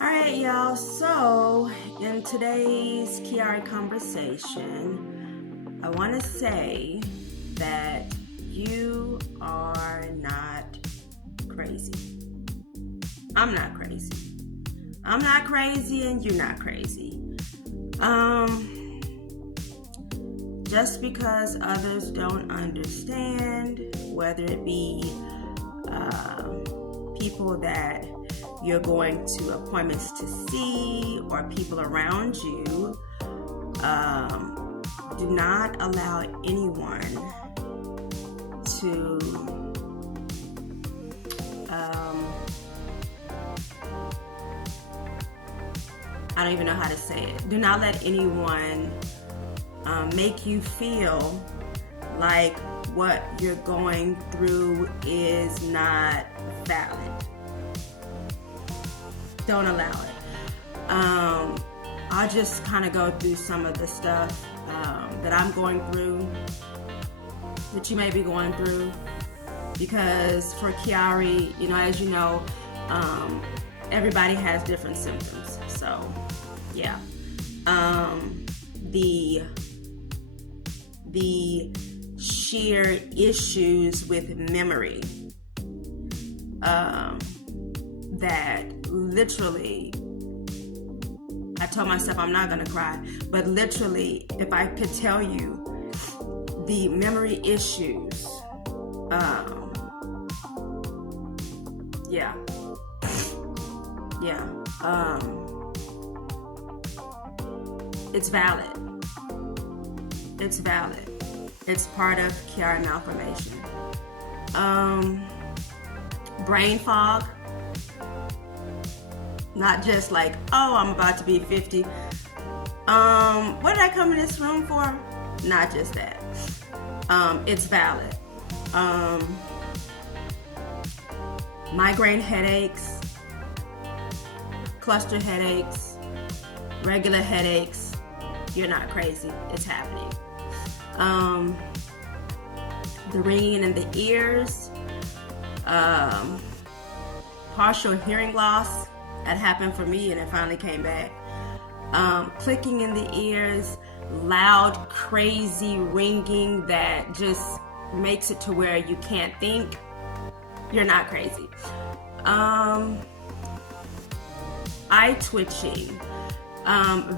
Alright, y'all. So, in today's Chiari conversation, I want to say that you are not crazy. I'm not crazy. I'm not crazy, and you're not crazy. Just because others don't understand, whether it be people that you're going to appointments to see or people around you, do not allow anyone to I don't even know how to say it. Do not let anyone make you feel like what you're going through is not valid. Don't allow it. I'll just kind of go through some of the stuff that I'm going through, that you may be going through, because for Chiari, as you know, everybody has different symptoms. So, yeah. The sheer issues with memory that literally, I told myself I'm not gonna cry, but literally, if I could tell you the memory issues, it's valid. It's valid. It's part of Chiari malformation. Brain fog. Not just like, oh, I'm about to be 50. What did I come in this room for? Not just that. It's valid. Migraine headaches, cluster headaches, regular headaches. You're not crazy. It's happening. The ringing in the ears, partial hearing loss. That happened for me and it finally came back. Clicking in the ears, loud, crazy ringing that just makes it to where you can't think. You're not crazy. Eye twitching,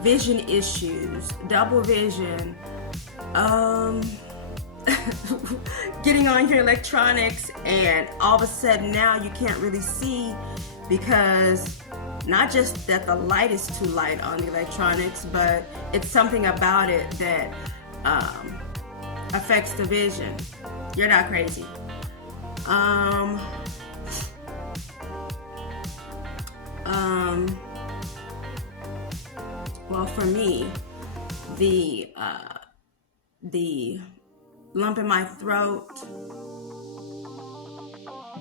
vision issues, double vision, getting on your electronics and all of a sudden now you can't really see, because not just that the light is too light on the electronics, but it's something about it that affects the vision. You're not crazy. Well, for me, the lump in my throat,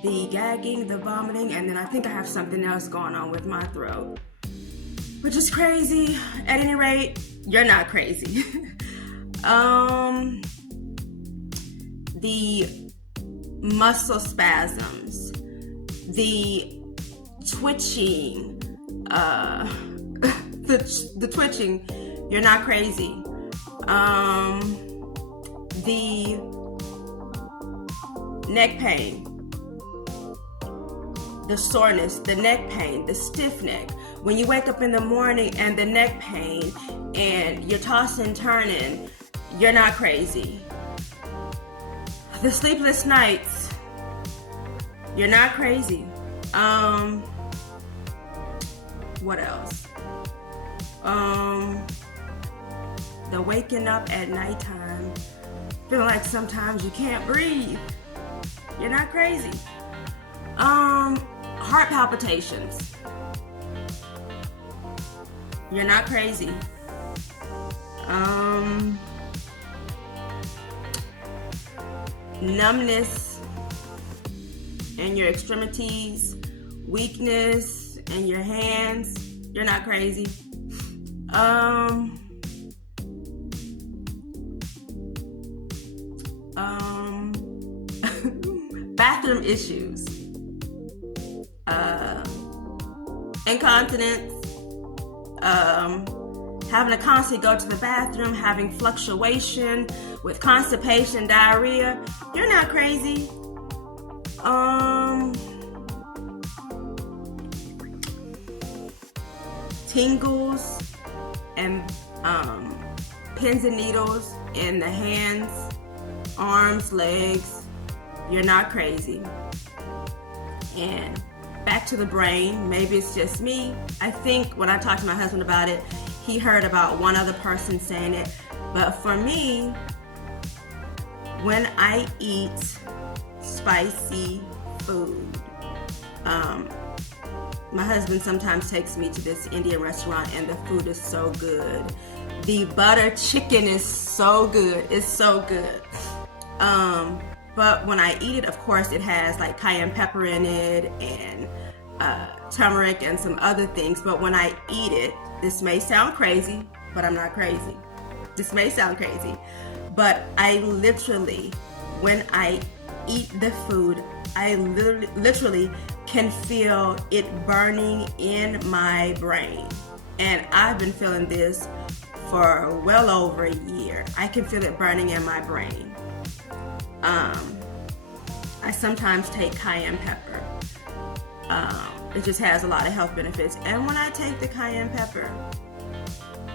the gagging, the vomiting, and then I think I have something else going on with my throat, which is crazy. At any rate, you're not crazy. The muscle spasms, the twitching, the twitching, you're not crazy. The neck pain, the soreness, the neck pain, the stiff neck. When you wake up in the morning and the neck pain and you're tossing and turning, you're not crazy. The sleepless nights, you're not crazy. What else? The waking up at nighttime, feeling like sometimes you can't breathe. You're not crazy. Heart palpitations. You're not crazy. Numbness in your extremities, weakness in your hands. You're not crazy. Bathroom issues. incontinence, having to constantly go to the bathroom, having fluctuation with constipation, diarrhea. You're not crazy. Tingles and pins and needles in the hands, arms, legs. You're not crazy. And back to the brain, maybe it's just me. I think when I talked to my husband about it, he heard about one other person saying it. But for me, when I eat spicy food, my husband sometimes takes me to this Indian restaurant and the food is so good. The butter chicken is so good. It's so good. But when I eat it, of course, it has like cayenne pepper in it and turmeric and some other things. But when I eat it, this may sound crazy, but I'm not crazy. This may sound crazy, but I literally, when I eat the food, I literally can feel it burning in my brain. And I've been feeling this for well over a year. I can feel it burning in my brain. I sometimes take cayenne pepper. It just has a lot of health benefits. And when I take the cayenne pepper,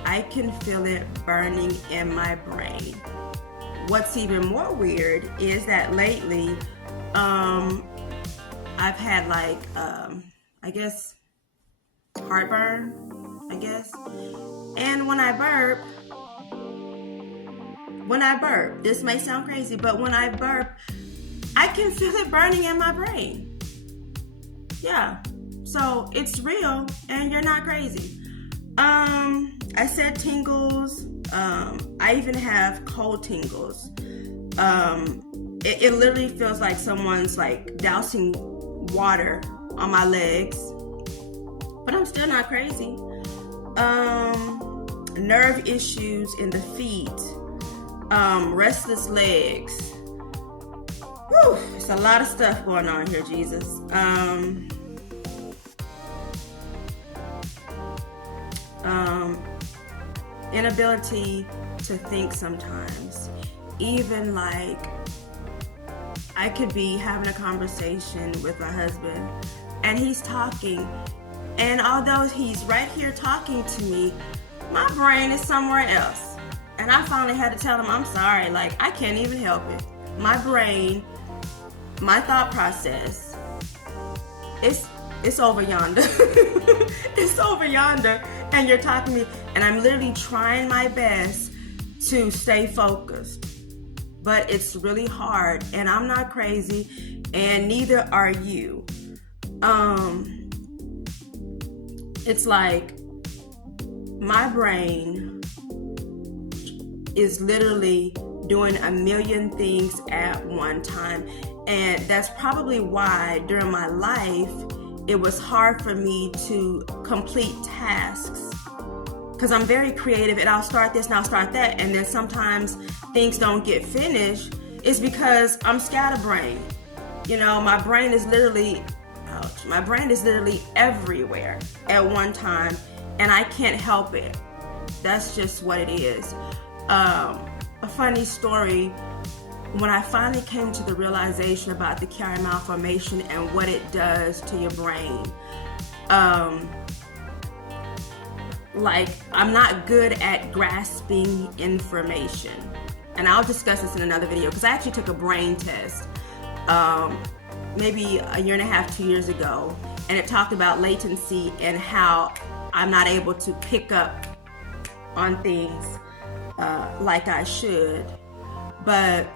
I can feel it burning in my brain. What's even more weird is that lately, I've had like, I guess, heartburn, I guess. And when I burp, this may sound crazy, but when I burp, I can feel it burning in my brain. Yeah, so it's real and you're not crazy. I said tingles. I even have cold tingles. It literally feels like someone's like dousing water on my legs, but I'm still not crazy. Nerve issues in the feet, restless legs. Whew, it's a lot of stuff going on here, Jesus. Inability to think sometimes. Even like I could be having a conversation with my husband and he's talking, and although he's right here talking to me, my brain is somewhere else. And I finally had to tell him, I'm sorry, like I can't even help it. My brain, my thought process, it's over yonder. It's over yonder, and you're talking to me, and I'm literally trying my best to stay focused. But it's really hard, and I'm not crazy, and neither are you. It's like my brain is literally doing a million things at one time. And that's probably why during my life, it was hard for me to complete tasks. Because I'm very creative and I'll start this and I'll start that. And then sometimes things don't get finished. It's because I'm scatterbrained. You know, my brain is literally everywhere at one time. And I can't help it. That's just what it is. A funny story, when I finally came to the realization about the Chiari malformation and what it does to your brain, like I'm not good at grasping information. And I'll discuss this in another video because I actually took a brain test maybe a year and a half, 2 years ago, and it talked about latency and how I'm not able to pick up on things like I should. But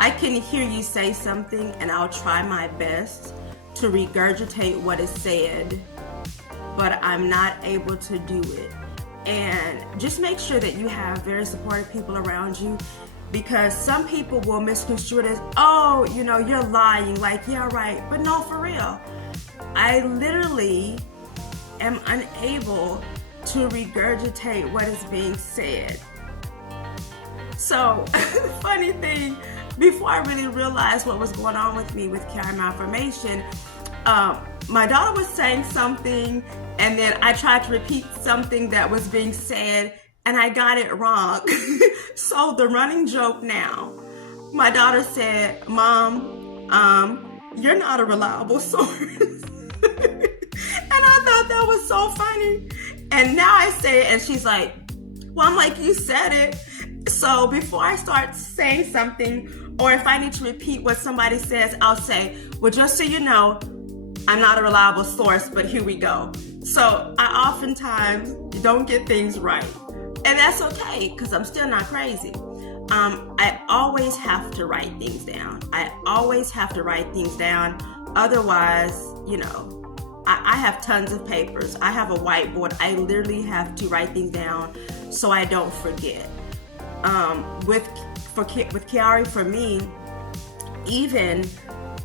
I can hear you say something and I'll try my best to regurgitate what is said, but I'm not able to do it. And just make sure that you have very supportive people around you, because some people will misconstrue it as, oh, you know, you're lying, like, yeah, right. But no, for real, I literally am unable to regurgitate what is being said. So, funny thing, before I really realized what was going on with me with Chiari malformation, my daughter was saying something, and then I tried to repeat something that was being said, and I got it wrong. So the running joke now, my daughter said, "Mom, you're not a reliable source." And I thought that was so funny. And now I say it, and she's like, well, I'm like, you said it. So before I start saying something, or if I need to repeat what somebody says, I'll say, well, just so you know, I'm not a reliable source, but here we go. So I oftentimes don't get things right. And that's okay, because I'm still not crazy. I always have to write things down. I always have to write things down. Otherwise, I have tons of papers. I have a whiteboard. I literally have to write things down so I don't forget. With Chiari, for me, even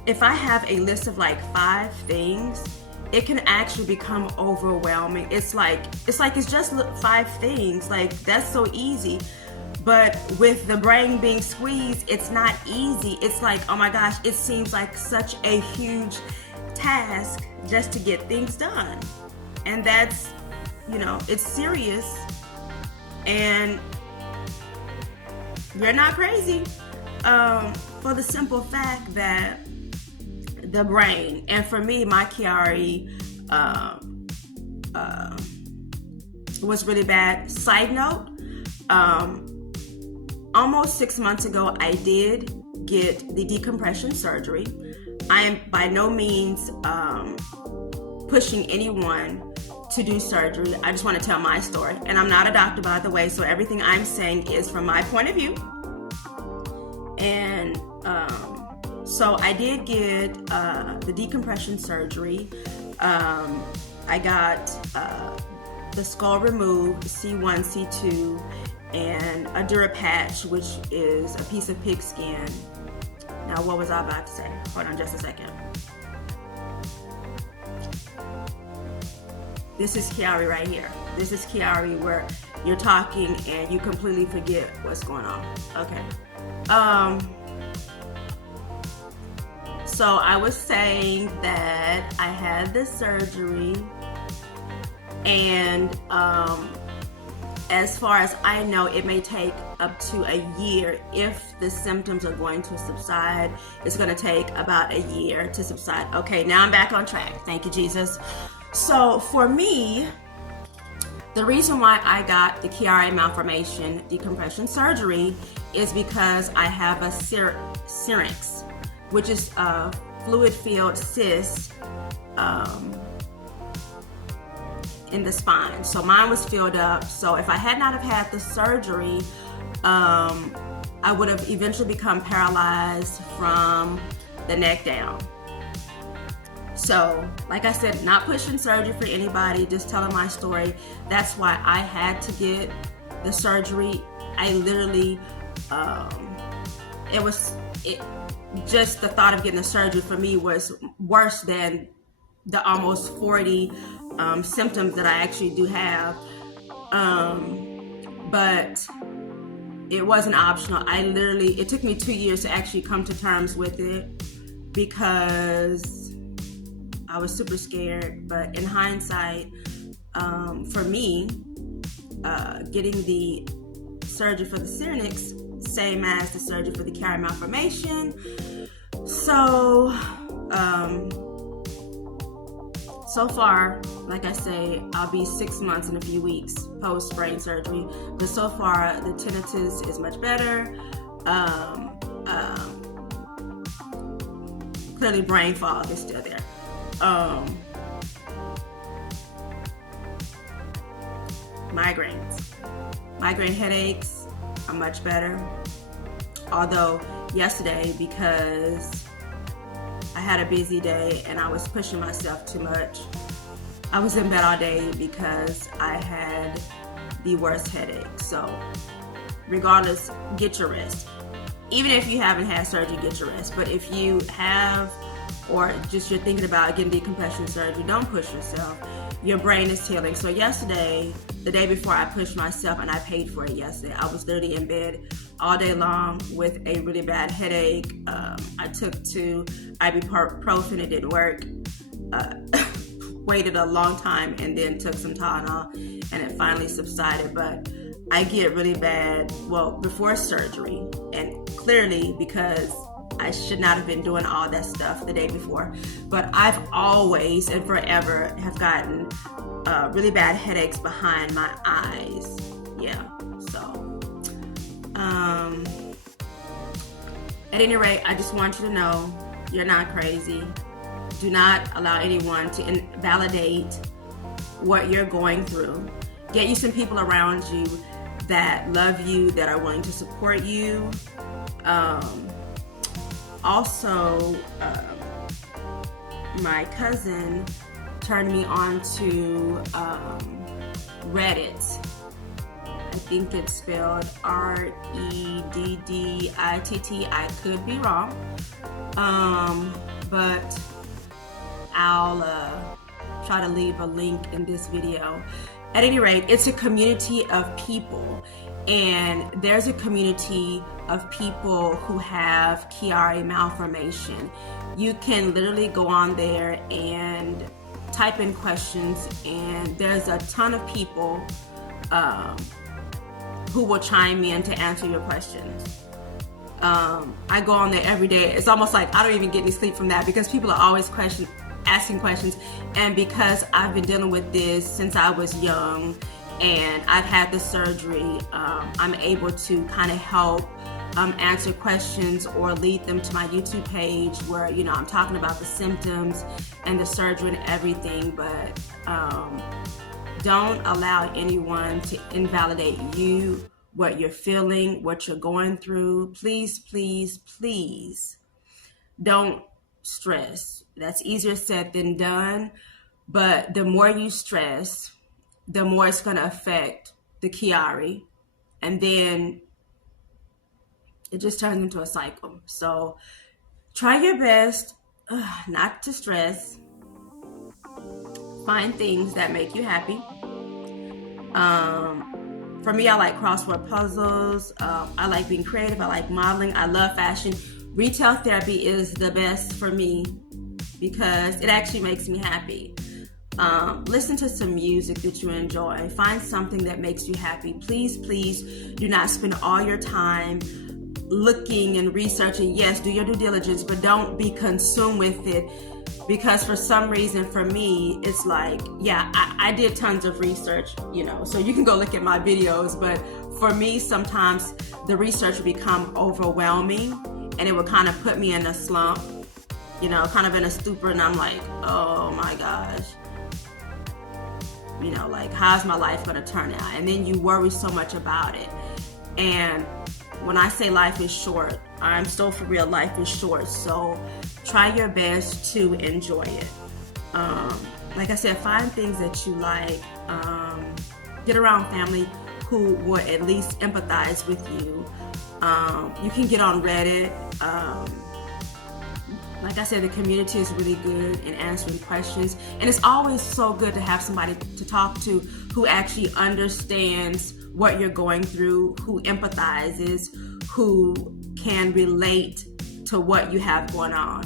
if I have a list of like 5 things, it can actually become overwhelming. It's just 5 things. Like, that's so easy. But with the brain being squeezed, it's not easy. It's like, oh my gosh, it seems like such a huge task just to get things done. And that's, it's serious. And you're not crazy, for the simple fact that the brain, and for me, my Chiari was really bad. Side note, almost 6 months ago, I did get the decompression surgery. I am by no means pushing anyone to do surgery. I just want to tell my story. And I'm not a doctor, by the way, so everything I'm saying is from my point of view. And so I did get the decompression surgery. I got the skull removed, C1, C2, and a Dura patch, which is a piece of pig skin. Now, what was I about to say? Hold on just a second. This is Chiari right here. This is Chiari where you're talking and you completely forget what's going on. Okay. So I was saying that I had the surgery, and as far as I know, it may take up to a year if the symptoms are going to subside. It's going to take about a year to subside. Okay, now I'm back on track. Thank you, Jesus. So for me, the reason why I got the Chiari malformation decompression surgery is because I have a Syrinx, which is a fluid-filled cyst in the spine. So mine was filled up. So if I had not have had the surgery, I would have eventually become paralyzed from the neck down. So, like I said, not pushing surgery for anybody, just telling my story. That's why I had to get the surgery. I literally, just the thought of getting the surgery for me was worse than the almost 40 symptoms that I actually do have. But it wasn't optional. It took me 2 years to actually come to terms with it because I was super scared. But in hindsight, for me, getting the surgery for the Syrinx, same as the surgery for the Chiari malformation. So, so far, like I say, I'll be 6 months in a few weeks post brain surgery. But so far, the tinnitus is much better. Clearly, brain fog is still there. Migraine headaches are much better. Although yesterday, because I had a busy day and I was pushing myself too much, I was in bed all day because I had the worst headache. So regardless, get your rest. Even if you haven't had surgery, get your rest. But if you have, or just you're thinking about getting decompression surgery, don't push yourself. Your brain is healing. So yesterday, the day before I pushed myself, and I paid for it yesterday, I was literally in bed all day long with a really bad headache. I took 2 ibuprofen, it didn't work. Waited a long time and then took some Tylenol and it finally subsided. But I get really bad, well, before surgery, and clearly because I should not have been doing all that stuff the day before. But I've always and forever have gotten really bad headaches behind my eyes. Yeah, so at any rate, I just want you to know you're not crazy. Do not allow anyone to invalidate what you're going through. Get you some people around you that love you, that are willing to support you. Also, my cousin turned me on to Reddit. I think it's spelled Redditt. I could be wrong, but I'll try to leave a link in this video. At any rate, it's a community of people, and there's a community of people who have Chiari malformation. You can literally go on there and type in questions, and there's a ton of people who will chime in to answer your questions. I go on there every day. It's almost like I don't even get any sleep from that, because people are always asking questions. And because I've been dealing with this since I was young and I've had the surgery, I'm able to kind of help answer questions or lead them to my YouTube page where, you know, I'm talking about the symptoms and the surgery and everything. But don't allow anyone to invalidate you, what you're feeling, what you're going through. Please, please, please don't stress. That's easier said than done, but the more you stress, the more it's going to affect the Chiari, and then it just turns into a cycle. So try your best not to stress. Find things that make you happy. For me, I like crossword puzzles. I like being creative. I like modeling. I love fashion. Retail therapy is the best for me because it actually makes me happy. Listen to some music that you enjoy. Find something that makes you happy. Please, please do not spend all your time looking and researching. Yes, do your due diligence, but don't be consumed with it, because for some reason, for me, it's like, yeah, I did tons of research, you know, so you can go look at my videos, but for me, sometimes the research would become overwhelming and it would kind of put me in a slump, you know, kind of in a stupor, and I'm like, oh my gosh, you know, like, how's my life going to turn out? And then you worry so much about it. And when I say life is short, I'm so for real, life is short. So try your best to enjoy it. Like I said, find things that you like. Get around family who will at least empathize with you. You can get on Reddit. Like I said, the community is really good in answering questions. And it's always so good to have somebody to talk to who actually understands what you're going through, who empathizes, who can relate to what you have going on.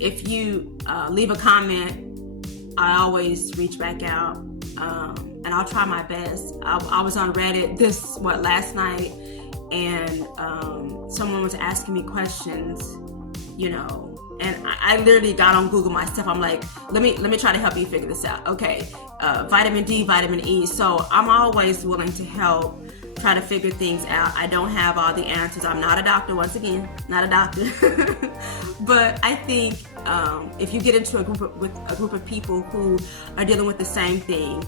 If you leave a comment, I always reach back out, and I'll try my best. I was on Reddit last night, and someone was asking me questions, you know, and I literally got on Google myself. I'm like, let me try to help you figure this out. Okay, vitamin D, vitamin E. So I'm always willing to help, try to figure things out. I don't have all the answers. I'm not a doctor, once again, not a doctor. But I think if you get into a group of people who are dealing with the same thing,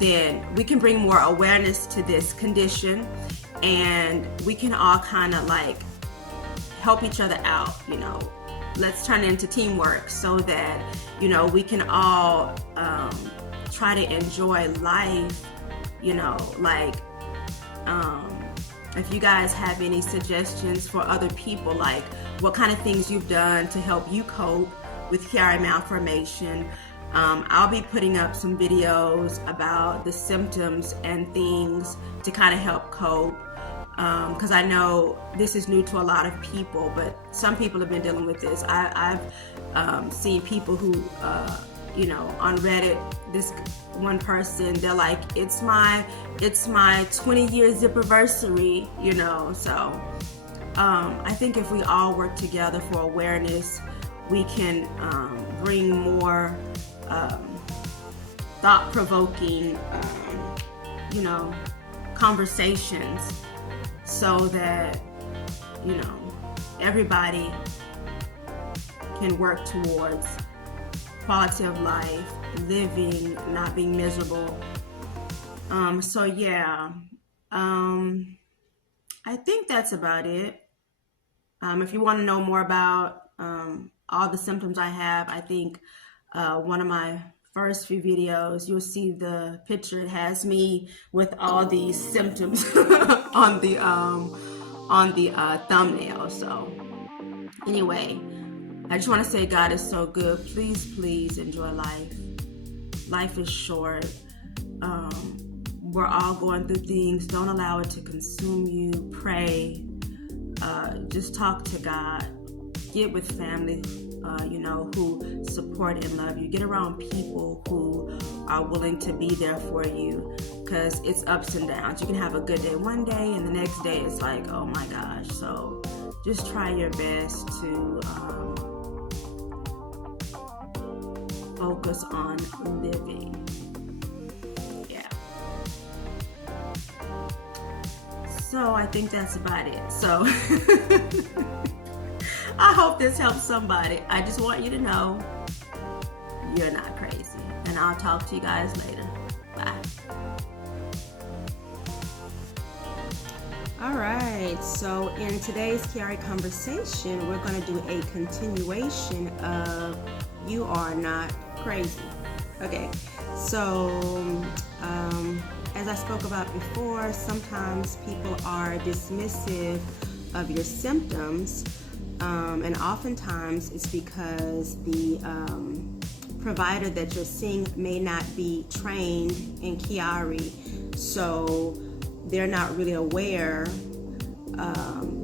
then we can bring more awareness to this condition, and we can all kind of like help each other out, you know. Let's turn it into teamwork so that, you know, we can all try to enjoy life, you know, like if you guys have any suggestions for other people, like what kind of things you've done to help you cope with Chiari malformation, I'll be putting up some videos about the symptoms and things to kind of help cope. because I know this is new to a lot of people, but some people have been dealing with this. I've seen people who, you know, on Reddit, this one person, they're like, it's my 20-year zipperversary, you know. So I think if we all work together for awareness, we can bring more thought-provoking, you know, conversations, so that, you know, everybody can work towards quality of life, living, not being miserable. So yeah, I think that's about it. If you want to know more about all the symptoms I have, I think one of my first few videos, you'll see the picture. It has me with all these symptoms on the thumbnail. So anyway, I just want to say God is so good. Please enjoy life. Life is short. We're all going through things. Don't allow it to consume you. Pray. Just talk to God. Get with family, you know, who support and love you. Get around people who are willing to be there for you, because it's ups and downs. You can have a good day one day, and the next day it's like, oh my gosh. So just try your best to focus on living. Yeah. So I think that's about it. So I hope this helps somebody. I just want you to know you're not crazy. And I'll talk to you guys later. Bye. All right, so in today's Chiari conversation, we're going to do a continuation of You Are Not Crazy. Okay, so as I spoke about before, sometimes people are dismissive of your symptoms, and oftentimes it's because the provider that you're seeing may not be trained in Chiari, so they're not really aware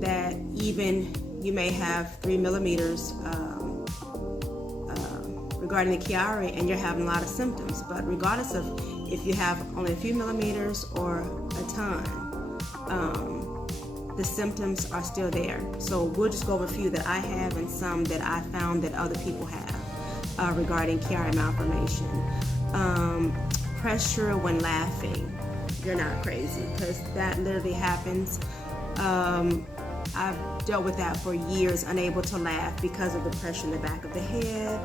that even you may have 3 millimeters regarding the Chiari, and you're having a lot of symptoms. But regardless of if you have only a few millimeters or a ton, the symptoms are still there. So we'll just go over a few that I have and some that I found that other people have regarding Chiari malformation. Pressure when laughing. You're not crazy, because that literally happens. I've dealt with that for years, unable to laugh because of the pressure in the back of the head.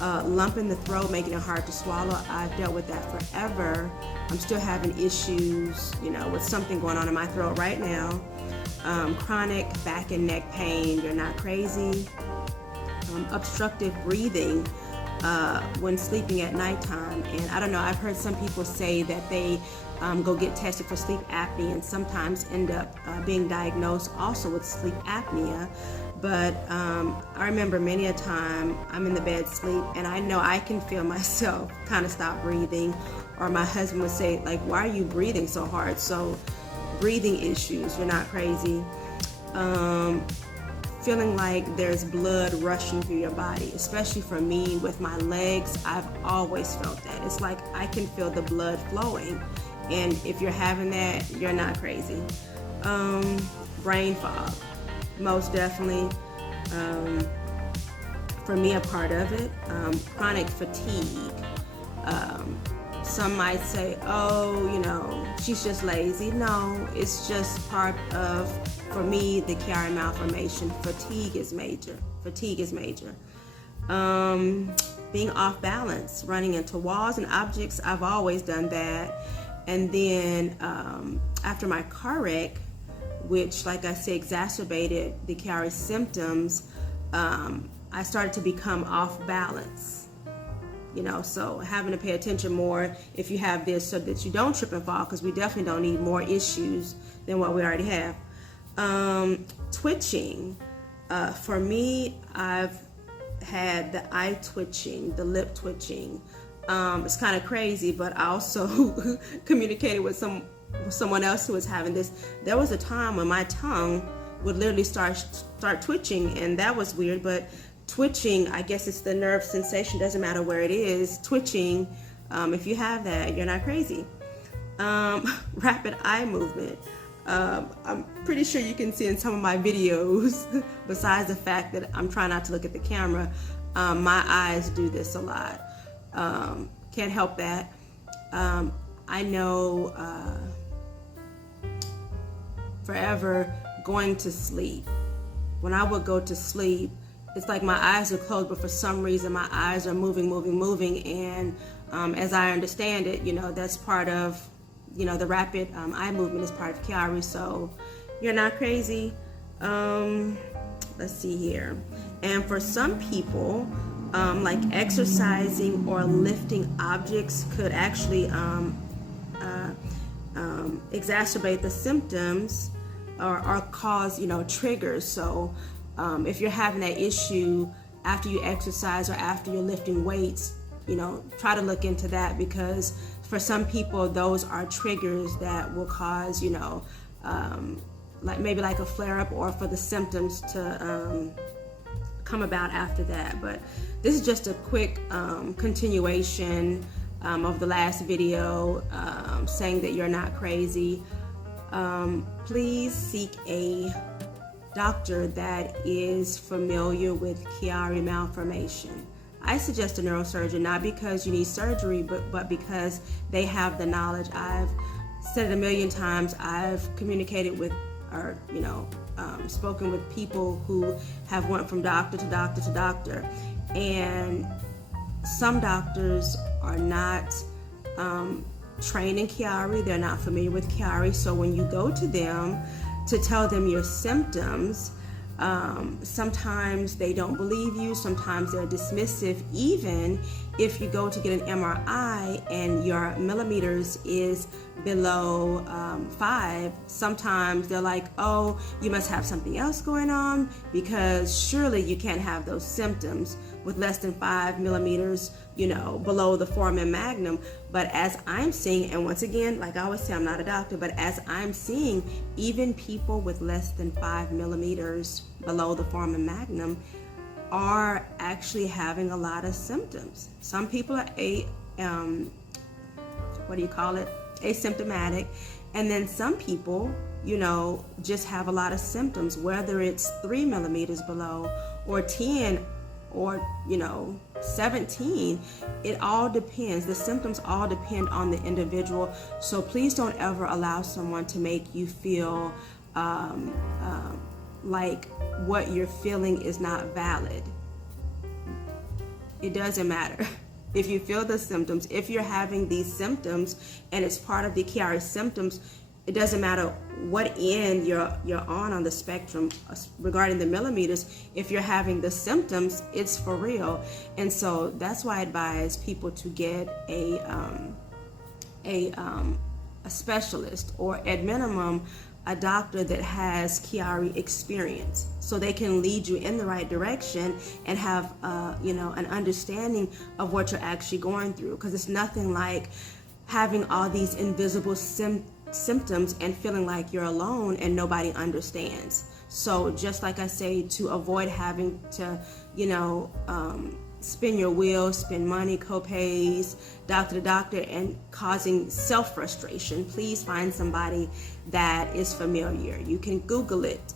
Lump in the throat, making it hard to swallow. I've dealt with that forever. I'm still having issues, you know, with something going on in my throat right now. Chronic back and neck pain. You're not crazy. Obstructive breathing when sleeping at nighttime. And I don't know, I've heard some people say that they go get tested for sleep apnea and sometimes end up being diagnosed also with sleep apnea. But I remember many a time I'm in the bed sleep and I know I can feel myself kind of stop breathing, or my husband would say, like, why are you breathing so hard? So breathing issues. You're not crazy. Feeling like there's blood rushing through your body, especially for me with my legs. I've always felt that. It's like I can feel the blood flowing. And if you're having that, you're not crazy. Brain fog, most definitely. For me, a part of it. Chronic fatigue. Some might say, oh, you know, she's just lazy. No, it's just part of, for me, the Chiari malformation. Fatigue is major. Being off balance, running into walls and objects. I've always done that. And then after my car wreck, which, like I said, exacerbated the Chiari symptoms, I started to become off balance. You know, so having to pay attention more if you have this, so that you don't trip and fall, because we definitely don't need more issues than what we already have. Twitching. For me, I've had the eye twitching, the lip twitching. It's kind of crazy, but I also communicated with someone else who was having this. There was a time when my tongue would literally start twitching, and that was weird. But twitching, I guess it's the nerve sensation, doesn't matter where it is, twitching. If you have that, you're not crazy. Rapid eye movement. I'm pretty sure you can see in some of my videos, besides the fact that I'm trying not to look at the camera, my eyes do this a lot. Can't help that. I know forever going to sleep. When I would go to sleep, it's like my eyes are closed, but for some reason my eyes are moving. And as I understand it, that's part of, the rapid eye movement is part of Chiari. So you're not crazy. Let's see here. And for some people, like exercising or lifting objects could actually exacerbate the symptoms or cause, triggers. So if you're having that issue after you exercise or after you're lifting weights, try to look into that, because for some people those are triggers that will cause, like maybe like a flare-up, or for the symptoms to come about after that. But this is just a quick continuation of the last video, saying that you're not crazy. Please seek a doctor that is familiar with Chiari malformation. I suggest a neurosurgeon, not because you need surgery, but because they have the knowledge. I've said it a million times. I've communicated with, or spoken with people who have went from doctor to doctor to doctor, and some doctors are not trained in Chiari. They're not familiar with Chiari. So when you go to them to tell them your symptoms, sometimes they don't believe you, sometimes they're dismissive. Even if you go to get an MRI and your millimeters is below 5, sometimes they're like, oh, you must have something else going on, because surely you can't have those symptoms with less than 5 millimeters, below the foramen magnum. But as I'm seeing, and once again, like I always say, I'm not a doctor, but as I'm seeing, even people with less than 5 millimeters below the foramen magnum are actually having a lot of symptoms. Some people are asymptomatic, and then some people, just have a lot of symptoms, whether it's 3 millimeters below or 10 or 17. It all depends. The symptoms all depend on the individual. So please don't ever allow someone to make you feel like what you're feeling is not valid. It doesn't matter. If you feel the symptoms, if you're having these symptoms and it's part of the Chiari symptoms, it doesn't matter what end you're on the spectrum regarding the millimeters. If you're having the symptoms, it's for real. And so that's why I advise people to get a specialist, or at minimum a doctor that has Chiari experience, so they can lead you in the right direction and have an understanding of what you're actually going through. Because it's nothing like having all these invisible symptoms and feeling like you're alone and nobody understands. So just like I say, to avoid having to spin your wheels, spend money, co-pays, doctor to doctor, and causing self-frustration, please find somebody that is familiar. You can Google it,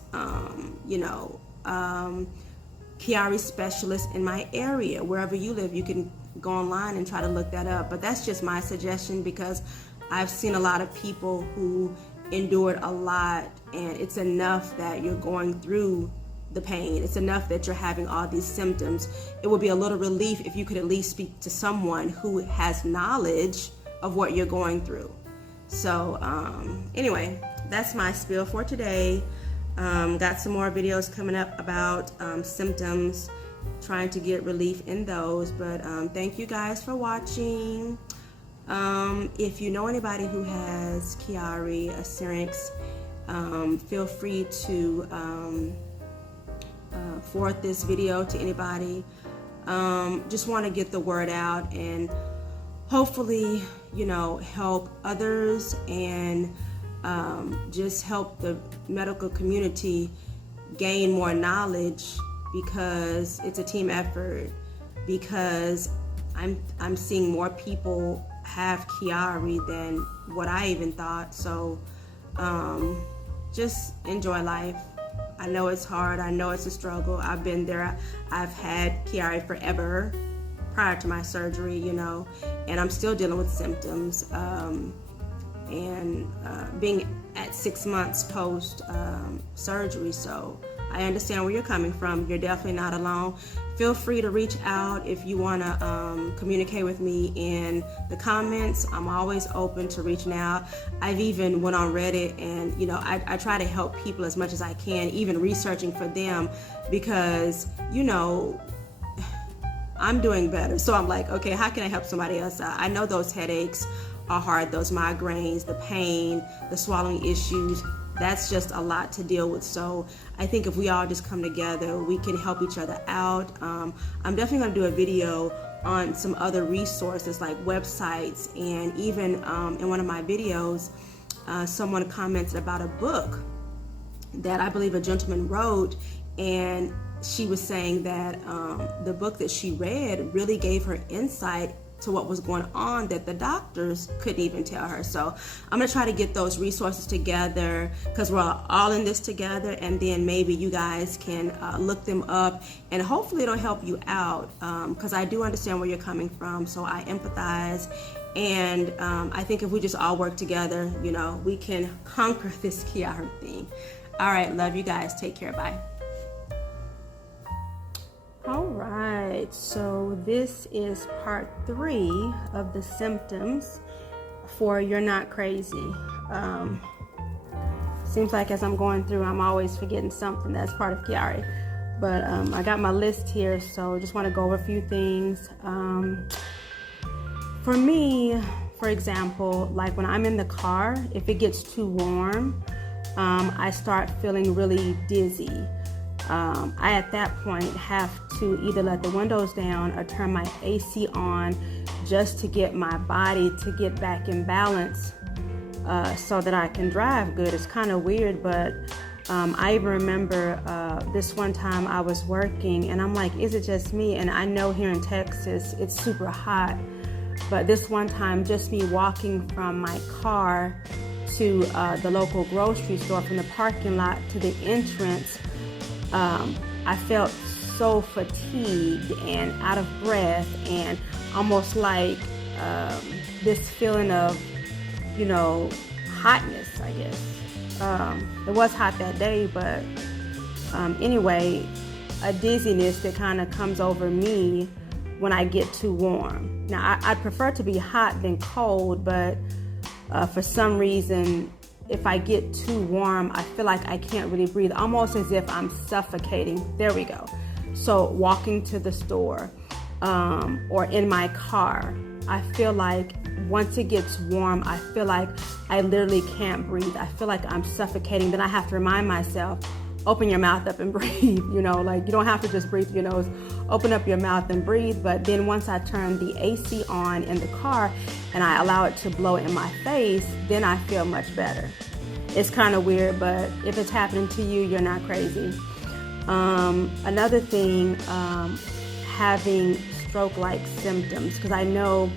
Chiari specialist in my area. Wherever you live, you can go online and try to look that up. But that's just my suggestion, because I've seen a lot of people who endured a lot, and it's enough that you're going through the pain. It's enough that you're having all these symptoms. It would be a little relief if you could at least speak to someone who has knowledge of what you're going through. So anyway, that's my spiel for today. Got some more videos coming up about symptoms, trying to get relief in those. But thank you guys for watching. If you know anybody who has Chiari, a Syrinx, feel free to forward this video to anybody. Just want to get the word out and hopefully help others and just help the medical community gain more knowledge, because it's a team effort, because I'm seeing more people have Chiari than what I even thought. So just enjoy life. I know it's hard. I know it's a struggle. I've been there. I've had Chiari forever prior to my surgery, you know, and I'm still dealing with symptoms. Being at 6 months post surgery, so I understand where you're coming from. You're definitely not alone. Feel free to reach out if you want to communicate with me in the comments. I'm always open to reaching out. I've even went on Reddit, and you know, I try to help people as much as I can, even researching for them, because you know, I'm doing better. So I'm like, okay, how can I help somebody else out? I know those headaches are hard, those migraines, the pain, the swallowing issues. That's just a lot to deal with. So I think if we all just come together, we can help each other out. I'm definitely going to do a video on some other resources like websites, and even in one of my videos, someone commented about a book that I believe a gentleman wrote, and she was saying that the book that she read really gave her insight to what was going on that the doctors couldn't even tell her. So I'm gonna try to get those resources together, because we're all in this together, and then maybe you guys can look them up, and hopefully it'll help you out, because I do understand where you're coming from, so I empathize. And I think if we just all work together, you know, we can conquer this Chiari thing. All right, love you guys. Take care. Bye. All right, so this is part 3 of the symptoms for You're Not Crazy. Seems like as I'm going through, I'm always forgetting something that's part of Chiari. But I got my list here, so just want to go over a few things. For me, for example, like when I'm in the car, if it gets too warm, I start feeling really dizzy. I at that point have to either let the windows down or turn my AC on just to get my body to get back in balance, so that I can drive good. It's kind of weird, but I even remember this one time I was working, and I'm like, is it just me? And I know here in Texas it's super hot, but this one time, just me walking from my car to the local grocery store, from the parking lot to the entrance, I felt so fatigued and out of breath, and almost like this feeling of, you know, hotness, I guess. It was hot that day, but anyway, a dizziness that kind of comes over me when I get too warm. Now, I prefer to be hot than cold, but for some reason, if I get too warm, I feel like I can't really breathe, almost as if I'm suffocating. There we go. So walking to the store or in my car, I feel like once it gets warm, I feel like I literally can't breathe. I feel like I'm suffocating. Then I have to remind myself, open your mouth up and breathe. You know, like you don't have to just breathe through your nose. Open up your mouth and breathe. But then once I turn the AC on in the car and I allow it to blow in my face, then I feel much better. It's kind of weird, but if it's happening to you, you're not crazy. Another thing, having stroke-like symptoms, because I know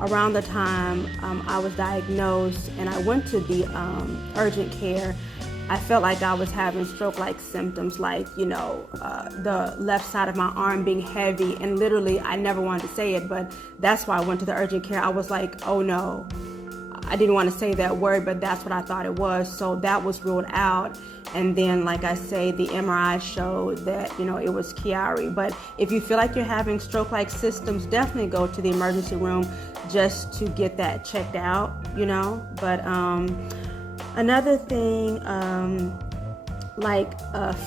around the time I was diagnosed and I went to the urgent care, I felt like I was having stroke-like symptoms, like, you know, the left side of my arm being heavy, and literally, I never wanted to say it, but that's why I went to the urgent care. I was like, oh no, I didn't want to say that word, but that's what I thought it was. So that was ruled out. And then, like I say, the MRI showed that, you know, it was Chiari. But if you feel like you're having stroke-like symptoms, definitely go to the emergency room just to get that checked out, you know. But another thing,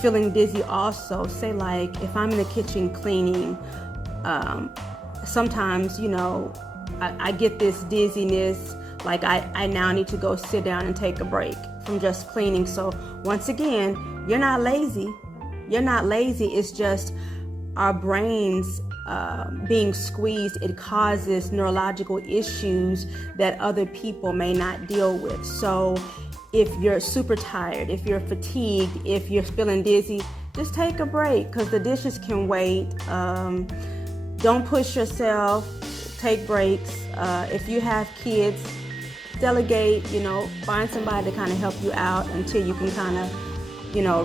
feeling dizzy also, say like if I'm in the kitchen cleaning, sometimes, you know, I get this dizziness. Like I now need to go sit down and take a break from just cleaning. So once again, you're not lazy. You're not lazy. It's just our brains being squeezed, it causes neurological issues that other people may not deal with. So if you're super tired, if you're fatigued, if you're feeling dizzy, just take a break, because the dishes can wait. Don't push yourself, take breaks. If you have kids, delegate, find somebody to kind of help you out until you can kind of,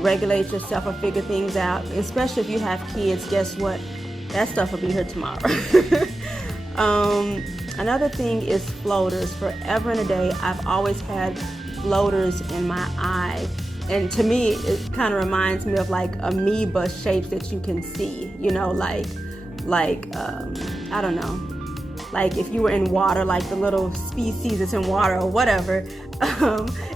regulate yourself or figure things out. Especially if you have kids, guess what? That stuff will be here tomorrow. Another thing is floaters. Forever and a day, I've always had floaters in my eye. And to me, it kind of reminds me of like amoeba shapes that you can see, I don't know, like if you were in water, like the little species that's in water or whatever,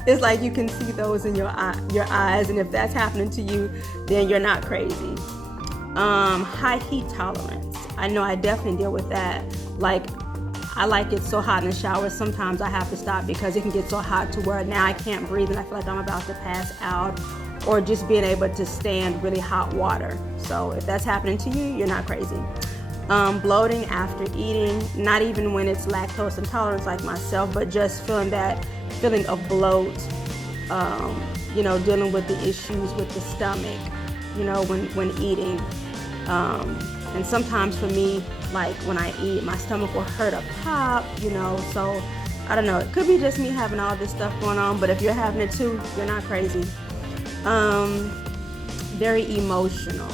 it's like you can see those in your eyes. And if that's happening to you, then you're not crazy. High heat tolerance. I know I definitely deal with that. Like, I like it so hot in the shower, sometimes I have to stop because it can get so hot to where now I can't breathe and I feel like I'm about to pass out, or just being able to stand really hot water. So if that's happening to you, you're not crazy. Bloating after eating, not even when it's lactose intolerance like myself, but just feeling that feeling of bloat, dealing with the issues with the stomach, when eating. And sometimes for me, like when I eat, my stomach will hurt up top, so I don't know. It could be just me having all this stuff going on, but if you're having it too, you're not crazy. Very emotional.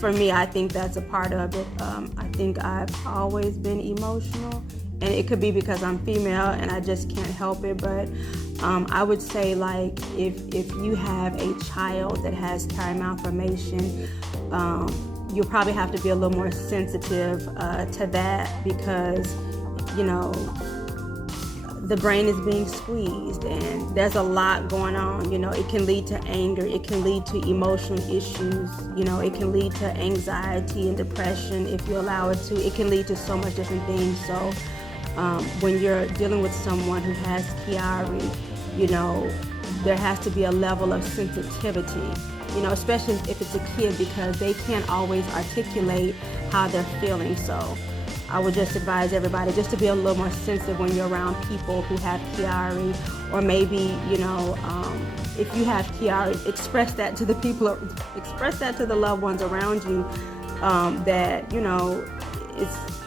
For me, I think that's a part of it. I think I've always been emotional, and it could be because I'm female and I just can't help it, but I would say, like, if you have a child that has Chiari malformation, you'll probably have to be a little more sensitive to that, because the brain is being squeezed and there's a lot going on. It can lead to anger, it can lead to emotional issues, it can lead to anxiety and depression if you allow it to. It can lead to so much different things. So when you're dealing with someone who has Chiari, there has to be a level of sensitivity, especially if it's a kid, because they can't always articulate how they're feeling. So I would just advise everybody just to be a little more sensitive when you're around people who have Chiari, or maybe, if you have Chiari, express that to the loved ones around you, that,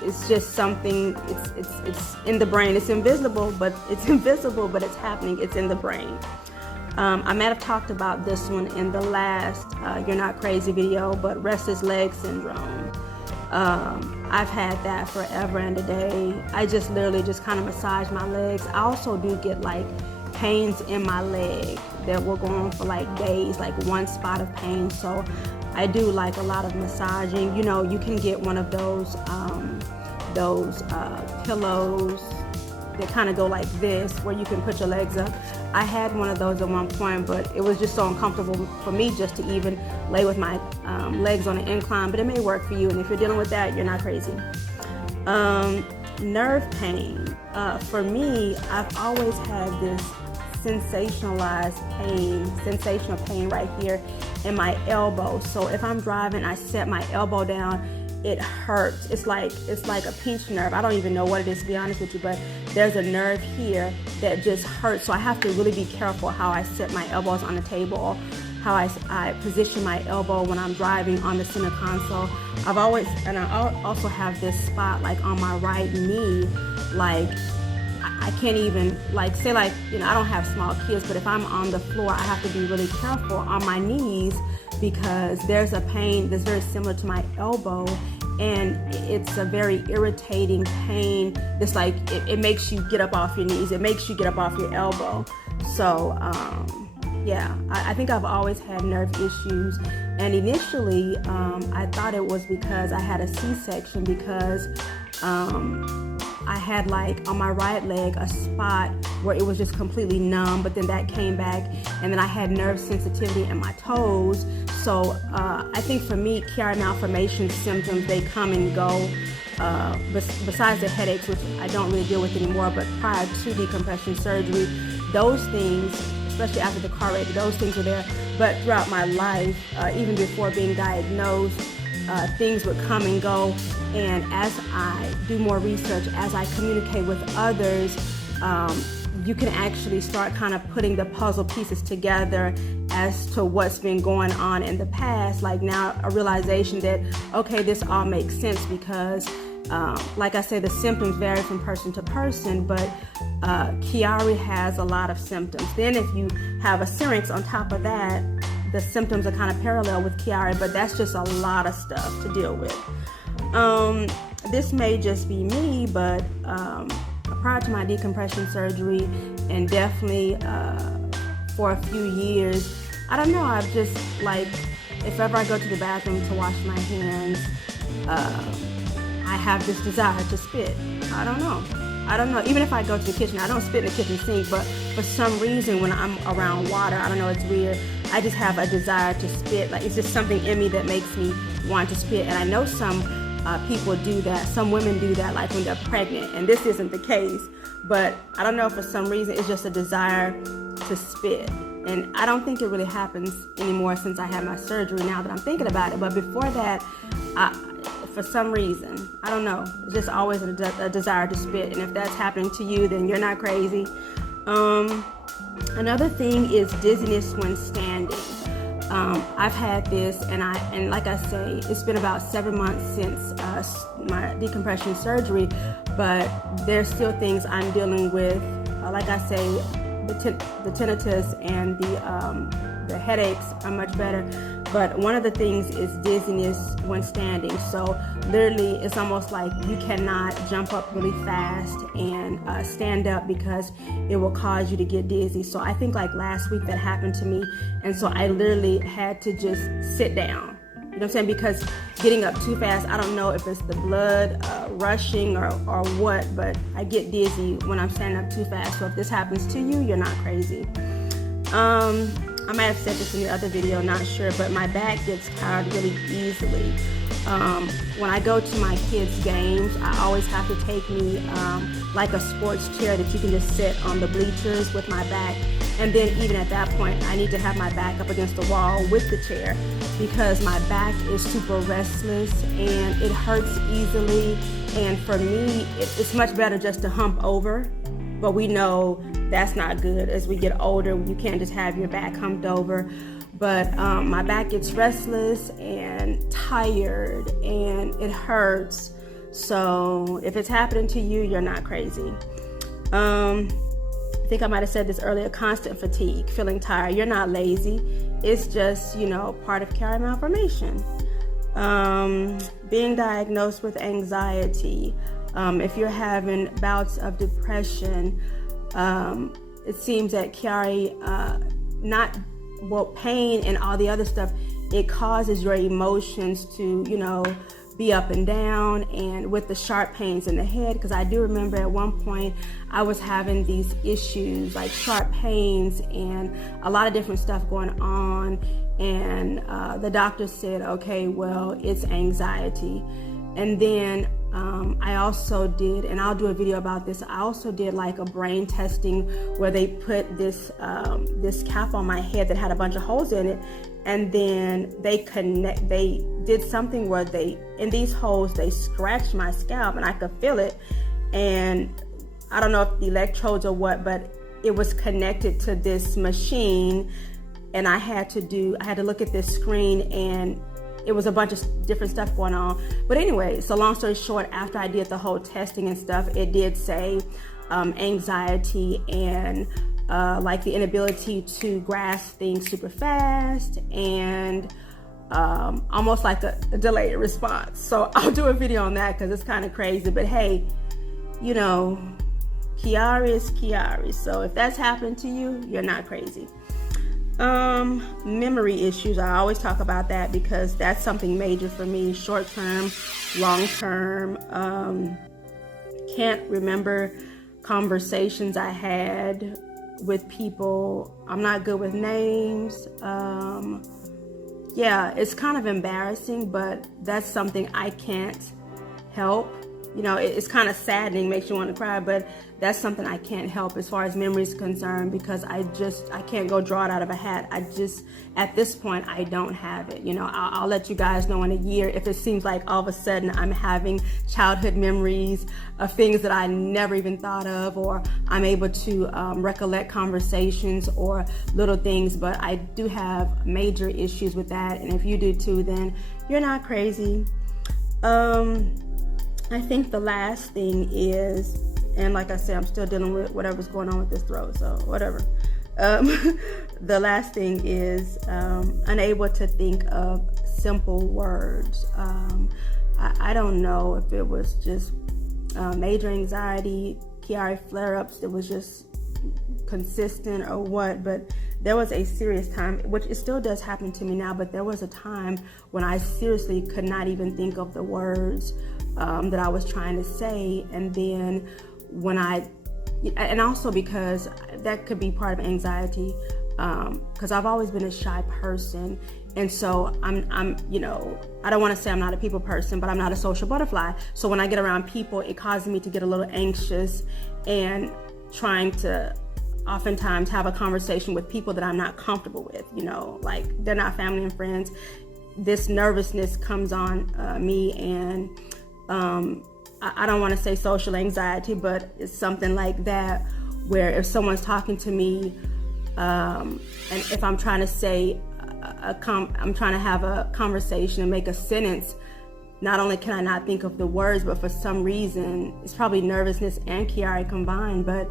it's just something, it's in the brain. It's invisible, but it's happening. It's in the brain. I might have talked about this one in the last You're Not Crazy video, but restless leg syndrome. I've had that forever and a day. I just literally just kind of massage my legs. I also do get like pains in my leg that will go on for like days, like one spot of pain. So I do like a lot of massaging. You can get one of those pillows that kind of go like this, where you can put your legs up. I had one of those at one point, but it was just so uncomfortable for me just to even lay with my legs on an incline, but it may work for you. And if you're dealing with that, you're not crazy. Nerve pain. For me, I've always had this sensational pain right here in my elbow. So if I'm driving, I set my elbow down, it hurts. It's like a pinched nerve. I don't even know what it is, to be honest with you, but there's a nerve here that just hurts. So I have to really be careful how I set my elbows on the table, or how I position my elbow when I'm driving on the center console. I also have this spot like on my right knee, like I can't even, like, say, like, I don't have small kids, but if I'm on the floor, I have to be really careful on my knees, because there's a pain that's very similar to my elbow, and it's a very irritating pain. It's like, it makes you get up off your knees. It makes you get up off your elbow. So, yeah, I think I've always had nerve issues. And initially, I thought it was because I had a C-section, because I had, like, on my right leg a spot where it was just completely numb, but then that came back, and then I had nerve sensitivity in my toes. So I think for me, Chiari malformation symptoms, they come and go. Besides the headaches, which I don't really deal with anymore, but prior to decompression surgery, those things, especially after the car wreck, those things were there. But throughout my life, even before being diagnosed, things would come and go. And as I do more research, as I communicate with others, you can actually start kind of putting the puzzle pieces together as to what's been going on in the past. Like now, a realization that, okay, this all makes sense because, like I said, the symptoms vary from person to person, but Chiari has a lot of symptoms. Then if you have a Syrinx on top of that, the symptoms are kind of parallel with Chiari, but that's just a lot of stuff to deal with. This may just be me, but prior to my decompression surgery, and definitely for a few years, I don't know, I've just, like, if ever I go to the bathroom to wash my hands, I have this desire to spit. I don't know. Even if I go to the kitchen, I don't spit in the kitchen sink, but for some reason when I'm around water, I don't know, it's weird, I just have a desire to spit. Like, it's just something in me that makes me want to spit. And I know some people do that. Some women do that, like when they're pregnant, and this isn't the case, but I don't know, for some reason it's just a desire to spit. And I don't think it really happens anymore since I had my surgery, now that I'm thinking about it. But before that, for some reason, I don't know, it's just always a desire to spit. And if that's happening to you, then you're not crazy. Another thing is dizziness when standing. I've had this, and like I say, it's been about 7 months since my decompression surgery, but there's still things I'm dealing with. Like I say, the tinnitus and the headaches are much better, but one of the things is dizziness when standing. So literally, it's almost like you cannot jump up really fast and stand up because it will cause you to get dizzy. So I think like last week that happened to me, and so I literally had to just sit down. You know what I'm saying? Because getting up too fast, I don't know if it's the blood rushing or what, but I get dizzy when I'm standing up too fast. So if this happens to you, you're not crazy. I might have said this in the other video, not sure, but my back gets tired really easily. When I go to my kids' games, I always have to take me like a sports chair that you can just sit on the bleachers with my back. And then even at that point, I need to have my back up against the wall with the chair because my back is super restless and it hurts easily. And for me, it's much better just to hump over. But we know that's not good. As we get older, you can't just have your back humped over. But my back gets restless and tired and it hurts. So if it's happening to you, you're not crazy. I think I might have said this earlier, constant fatigue, feeling tired. You're not lazy. It's just, part of Chiari malformation. Being diagnosed with anxiety. If you're having bouts of depression, it seems that Chiari, pain and all the other stuff, it causes your emotions to, be up and down, and with the sharp pains in the head, because I do remember at one point I was having these issues like sharp pains and a lot of different stuff going on, and the doctor said, okay, well, it's anxiety. And then I also did, and I'll do a video about this, I also did like a brain testing where they put this cap on my head that had a bunch of holes in it, and then they did something where in these holes, they scratched my scalp and I could feel it. And I don't know if the electrodes or what, but it was connected to this machine, and I had to look at this screen, and it was a bunch of different stuff going on. But anyway, so long story short, after I did the whole testing and stuff, it did say anxiety and like the inability to grasp things super fast and almost like a delayed response. So I'll do a video on that because it's kind of crazy. But hey, Chiari is Chiari. So if that's happened to you, you're not crazy. Memory issues, I always talk about that because that's something major for me, short term, long term. Can't remember conversations I had with people. I'm not good with names. Yeah, it's kind of embarrassing, but that's something I can't help. you know, it's kind of saddening, makes you want to cry, but that's something I can't help as far as memory is concerned, because I can't go draw it out of a hat. At this point, I don't have it. You know, I'll let you guys know in a year if it seems like all of a sudden I'm having childhood memories of things that I never even thought of, or I'm able to recollect conversations or little things, but I do have major issues with that, and if you do too, then you're not crazy. I think the last thing is, and like I said, I'm still dealing with whatever's going on with this throat, so whatever. The last thing is unable to think of simple words. I don't know if it was just major anxiety, Chiari flare-ups that was just consistent or what, but there was a serious time, which it still does happen to me now, but there was a time when I seriously could not even think of the words that I was trying to say. And then and also because that could be part of anxiety, because I've always been a shy person. And so I'm, you know, I don't want to say I'm not a people person, but I'm not a social butterfly. So when I get around people, it causes me to get a little anxious and trying to oftentimes have a conversation with people that I'm not comfortable with, you know, like they're not family and friends. This nervousness comes on me, and I don't want to say social anxiety, but it's something like that, where if someone's talking to me, and if I'm trying to say, I'm trying to have a conversation and make a sentence, not only can I not think of the words, but for some reason, it's probably nervousness and Chiari combined, but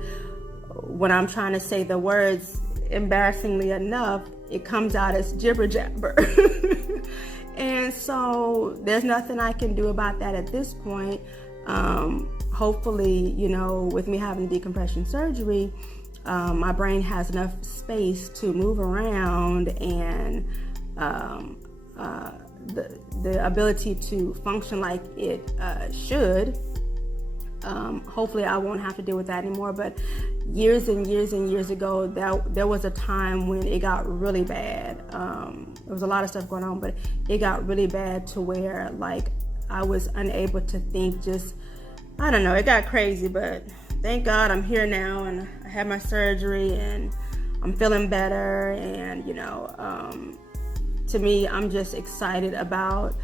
when I'm trying to say the words, embarrassingly enough, it comes out as jibber jabber. And so there's nothing I can do about that at this point. Hopefully, you know, with me having decompression surgery, my brain has enough space to move around, and the ability to function like it should. Hopefully I won't have to deal with that anymore, but years and years and years ago, there was a time when it got really bad. There was a lot of stuff going on, but it got really bad to where, like, I was unable to think. I don't know, it got crazy, but thank God I'm here now, and I had my surgery, and I'm feeling better, and, you know, to me, I'm just excited about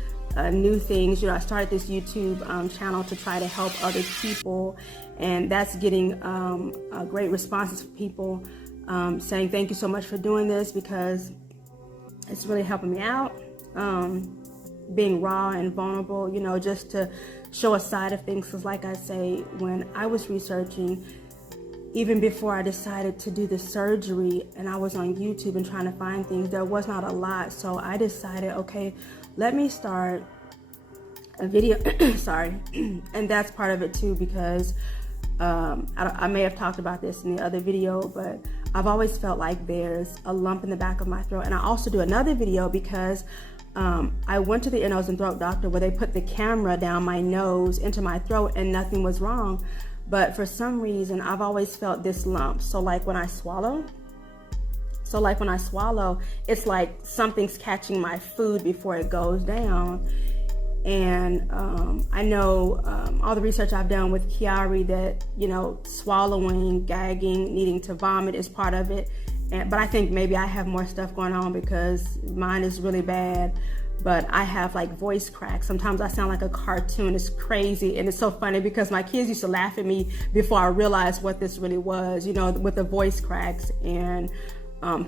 new things. You know, I started this YouTube channel to try to help other people, and that's getting great responses from people saying thank you so much for doing this, because it's really helping me out. Being raw and vulnerable, you know, just to show a side of things, because like I say, when I was researching, even before I decided to do the surgery, and I was on YouTube and trying to find things, there was not a lot. So I decided, okay, let me start a video. Sorry. And that's part of it too, because I may have talked about this in the other video, but I've always felt like there's a lump in the back of my throat. And I also do another video because I went to the ear, nose, and throat doctor, where they put the camera down my nose into my throat, and nothing was wrong. But for some reason, I've always felt this lump. So like when I swallow, it's like something's catching my food before it goes down. And I know all the research I've done with Chiari that, you know, swallowing, gagging, needing to vomit is part of it. But I think maybe I have more stuff going on, because mine is really bad. But I have like voice cracks. Sometimes I sound like a cartoon. It's crazy. And it's so funny because my kids used to laugh at me before I realized what this really was, you know, with the voice cracks and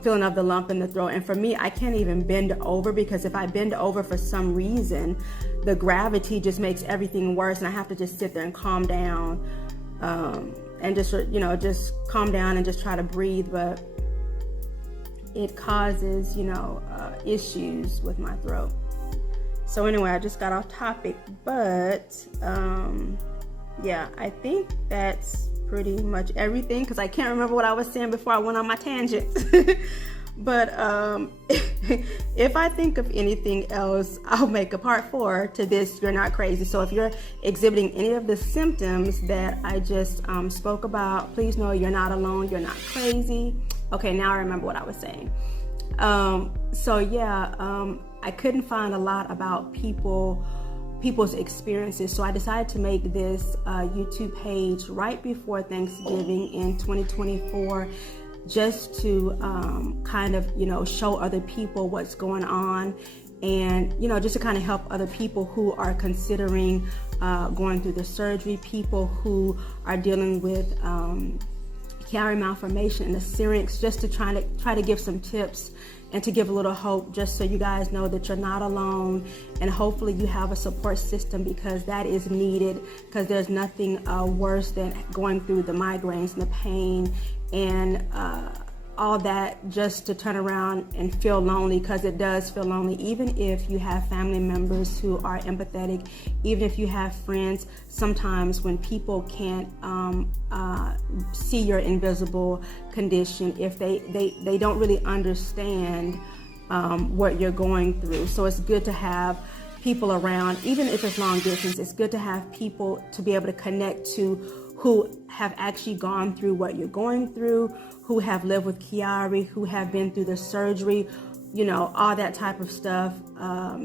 feeling of the lump in the throat. And for me, I can't even bend over, because if I bend over for some reason, the gravity just makes everything worse. And I have to just sit there and calm down and just, you know, just calm down and just try to breathe. But it causes, you know, issues with my throat. So anyway, I just got off topic, but yeah, I think that's pretty much everything, because I can't remember what I was saying before I went on my tangent. But if I think of anything else, I'll make a part 4 to this You're Not Crazy. So if you're exhibiting any of the symptoms that I just spoke about, please know you're not alone, you're not crazy. Okay, now I remember what I was saying. So yeah, I couldn't find a lot about people people's experiences. So I decided to make this YouTube page right before Thanksgiving in 2024, just to kind of, show other people what's going on, and, just to kind of help other people who are considering going through the surgery, people who are dealing with Chiari malformation and the Syrinx, just to try to give some tips and to give a little hope, just so you guys know that you're not alone, and hopefully you have a support system, because that is needed, because there's nothing worse than going through the migraines and the pain and all that, just to turn around and feel lonely, because it does feel lonely. Even if you have family members who are empathetic, even if you have friends, sometimes when people can't see your invisible condition, if they don't really understand what you're going through. So it's good to have people around, even if it's long distance. It's good to have people to be able to connect to, who have actually gone through what you're going through, who have lived with Chiari, who have been through the surgery, all that type of stuff,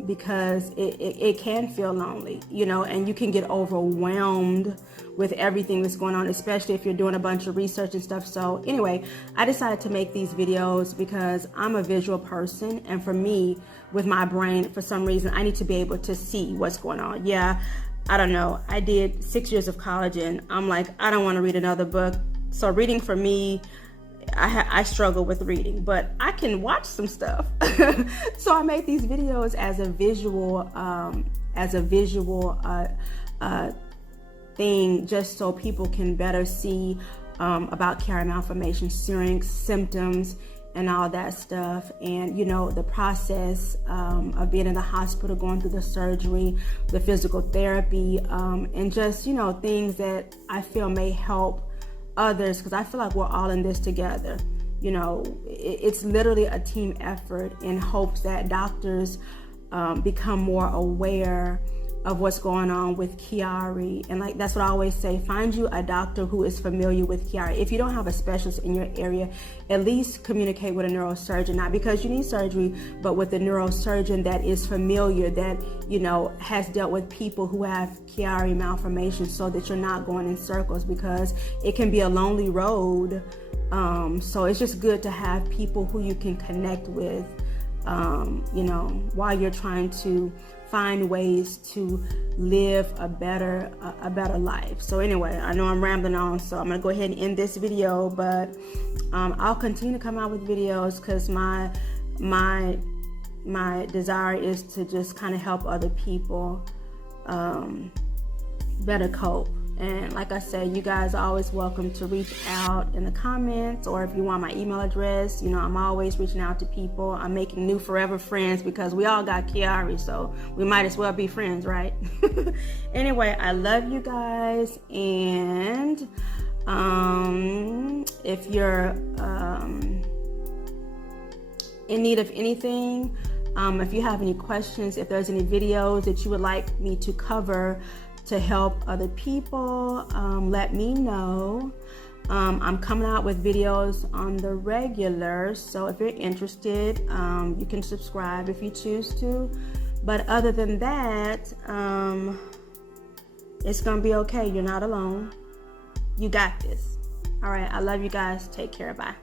because it can feel lonely, and you can get overwhelmed with everything that's going on, especially if you're doing a bunch of research and stuff. So anyway, I decided to make these videos because I'm a visual person, and for me, with my brain, for some reason, I need to be able to see what's going on. Yeah, I don't know. I did 6 years of college, and I'm like, I don't want to read another book. So reading for me, I struggle with reading, but I can watch some stuff. So I made these videos as a visual thing, just so people can better see about Chiari malformation, Syrinx, symptoms, and all that stuff, and the process of being in the hospital, going through the surgery, the physical therapy, and just things that I feel may help others, because I feel like we're all in this together. It's literally a team effort, in hopes that doctors become more aware of what's going on with Chiari. And that's what I always say, find you a doctor who is familiar with Chiari. If you don't have a specialist in your area, at least communicate with a neurosurgeon, not because you need surgery, but with a neurosurgeon that is familiar, that has dealt with people who have Chiari malformation, so that you're not going in circles, because it can be a lonely road. So it's just good to have people who you can connect with, while you're trying to find ways to live a better life. So anyway, I know I'm rambling on, so I'm gonna go ahead and end this video, but I'll continue to come out with videos, because my desire is to just kind of help other people better cope. And like I said, you guys are always welcome to reach out in the comments, or if you want my email address, I'm always reaching out to people. I'm making new forever friends, because we all got Chiari, so we might as well be friends, right? Anyway, I love you guys, and if you're in need of anything, if you have any questions, if there's any videos that you would like me to cover to help other people, let me know. I'm coming out with videos on the regular, so if you're interested, you can subscribe if you choose to. But other than that, it's gonna be okay. You're not alone. You got this. All right, I love you guys. Take care. Bye.